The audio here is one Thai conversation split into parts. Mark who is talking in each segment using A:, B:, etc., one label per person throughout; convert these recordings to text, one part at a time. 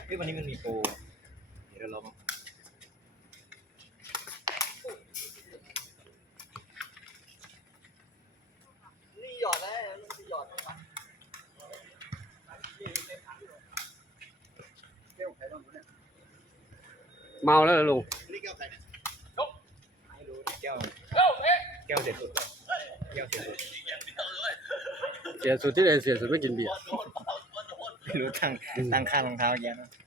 A: วันนี้มันมีโปรเดี๋ยวเราลองนี่หยอดได้หยอดได้ปะ
B: เมาแล้วเหรอลุง
A: นี่แก้วใครเนี่ยไม่รู้แก้วแก้วเสร็จสุดแก้วเสร็จสุด
B: เสียสุดที่ไหนเสียสุดไม่กินเบียร์
A: ไม่รู้ตั้งค่ารองเท้าเยอะนะ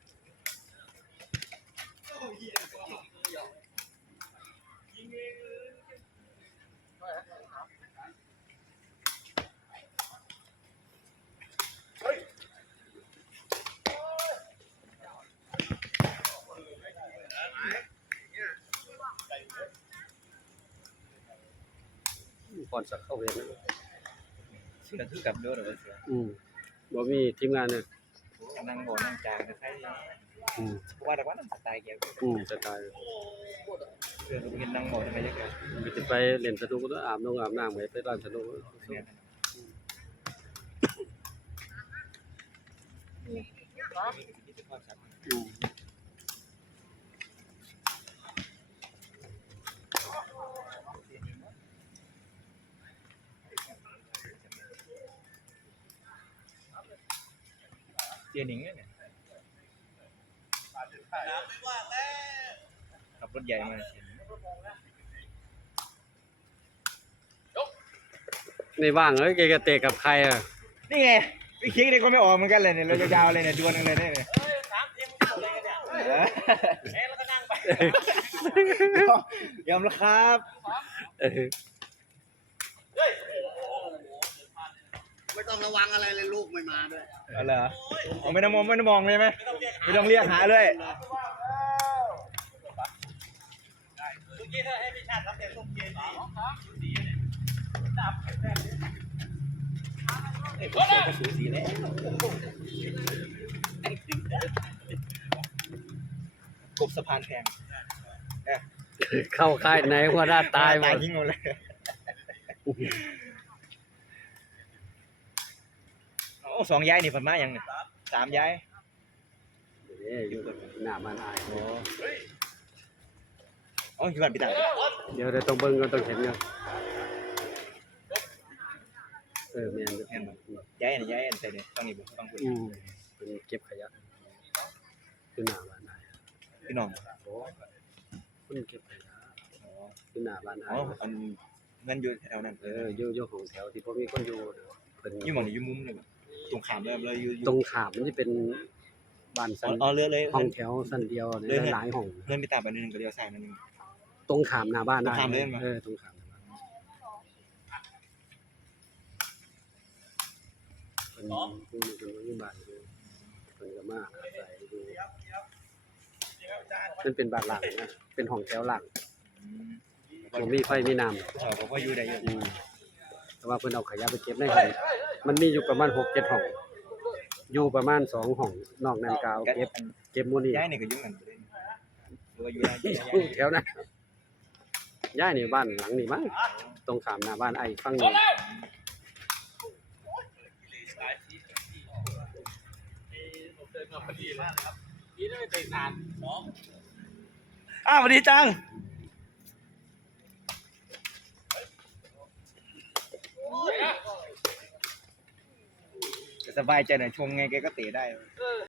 B: ก่อนสักเข้าเวรนะ
A: เสือคือกับด้วยหรือเปล่า
B: บ่มีทีมงานเนี่ย
A: นั่งบ่นั่งจางจะใช่ว่าแต่ว่านั่งสไตล์เกี่ยวกับ
B: จะตาย
A: เสือเราเห็นนั่งบ่ทำไมเยอะเกิน
B: ไปจะไปเล่นสนุกก็อาบน้ำไปร้านสนุก
A: เตียหนิงเนี่ยขับรถใหญ่มา
B: ในว่างเลยแกจะเตะกับใครอ่ะ
A: นี่ไงพี่คิงนี่ก็ไม่ออกเหมือนกันเลยเนี่ยเรายาวๆเลยเนี่ยดวลกันเลยเนี่ย3 ทีมเลยกันเนี่ยแล้วก็นั่งไปยอมแล้วครับ
C: ไม่ต้องระวังอะไรเลยลูกไม่มาด้วย
A: อะไรเหรอไม่ต้องมองเลยไหมไม่ต้องเรียกหาเลยสูสีแล้วกบสะพานแพง
B: เข้าค่ายไหนหัวหน้าตายหมด
A: ทิ้งหมดเลยโอ้2 ย้ายนี่ผลมาอย่าง3 ย้าย
B: อยู่กับหน้ามันอาย
A: อ๋อคือกันพี่ตา
B: เดี๋ยวต้องเบิ่งก็ต้องเห็นกันแม่น
A: ย้ายอันใส่เนี่ยต้องนี่บุต้องคุย
B: เป็นเก็บขยะคือหน้าบ้านอาย
A: พี่น้อง
B: โอ้คนเก็บขยะคือหน้าบ้าน
A: อ๋
B: อา
A: อย อันเงินอยู่แถวนั้น
B: อยู่ของแถวที่พวกมีคนอยู่เพิ่น
A: อยู่หม่องนี้อยู่มุมเลยตรงขามเลยอยู่
B: ตรงขามมันจะเป็นบ้านสั้น
A: อ๋อเรือเลย
B: ห้องแถวสั้นเดียวเนี่ยหลายห้อง
A: เลื่อนไปตามไปนิดนึงก็เลี้ยวซ้ายนิดนึง
B: ตรงขามหน้าบ้าน
A: ตรงข้ามเลยมั้ย
B: ตรงขามเป็นผู้บ้านเป็นก็มาอาศัยอยู่มันเป็นบ้านหลังนะเป็นห้องแถวหลังผมมีไฟมีน้ำ
A: ผมก็อยู่ได้อยู่
B: แต่ว่าเพิ่นเอาขยะไปเก็บในห้องมันมีอยู่ประมาณ 6-7 ห้องอยู่ประมาณ2 ห้องนอกนั้นก็เอาเก็บหมดนี่
A: ย้ายนี่ก็ยุ่งกันหรือว่าอยู่ได้
B: แถวนั้นย้ายนี่บ้านหลังนี่มั้งตรงข้ามหน้าบ้านไอ้ฝั่งนี้
A: อ้าวสวัสดีจังสบายใจหน่อยชงไงแกก็เตะได้